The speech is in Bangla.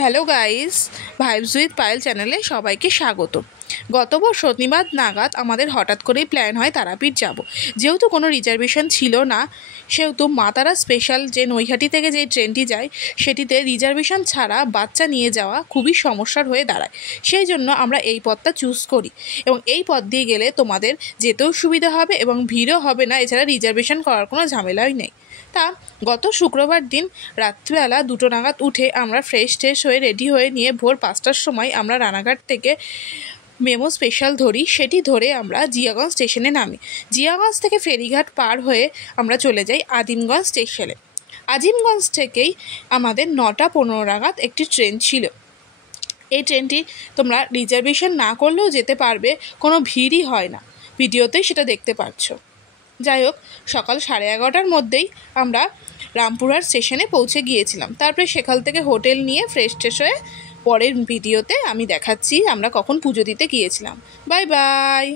Hello guys, vibes with Payel চ্যানেলে সবাইকে স্বাগত। গতবার শনিবার নাগাদ আমাদের হঠাৎ করেই প্ল্যান হয় তারাপীঠ যাব। যেহেতু কোনো রিজার্ভেশন ছিল না, সেহেতু মা তারা স্পেশাল যে নৈহাটি থেকে যে ট্রেনটি যায় সেটিতে রিজার্ভেশন ছাড়া বাচ্চা নিয়ে যাওয়া খুবই সমস্যার হয়ে দাঁড়ায়। সেই জন্য আমরা এই পথটা চুজ করি এবং এই পথ দিয়ে গেলে তোমাদের যেতেও সুবিধা হবে এবং ভিড়ও হবে না। এছাড়া রিজার্ভেশন করার কোনো ঝামেলাই নেই। তা গত শুক্রবার দিন রাত্রিবেলা 2টো নাগাদ উঠে আমরা ফ্রেশ হয়ে রেডি হয়ে নিয়ে ভোর 5টার সময় আমরা রানাঘাট থেকে মেমো স্পেশাল ধরি। সেটি ধরে আমরা জিয়াগঞ্জ স্টেশনে নামি। জিয়াগঞ্জ থেকে ফেরিঘাট পার হয়ে আমরা চলে যাই আজিমগঞ্জ স্টেশনে। আজিমগঞ্জ থেকেই আমাদের 9টা 15 নাগাদ একটি ট্রেন ছিল। এই ট্রেনটি তোমরা রিজার্ভেশন না করলেও যেতে পারবে, কোনো ভিড়ই হয় না, ভিডিওতেই সেটা দেখতে পাচ্ছ। যাই হোক, সকাল 11:30টার মধ্যেই আমরা রামপুরহাট স্টেশনে পৌঁছে গিয়েছিলাম। তারপরে সেখান থেকে হোটেল নিয়ে ফ্রেশ হয়ে পরের ভিডিওতে আমি দেখাচ্ছি আমরা কখন পুজো দিতে গিয়েছিলাম। Bye bye.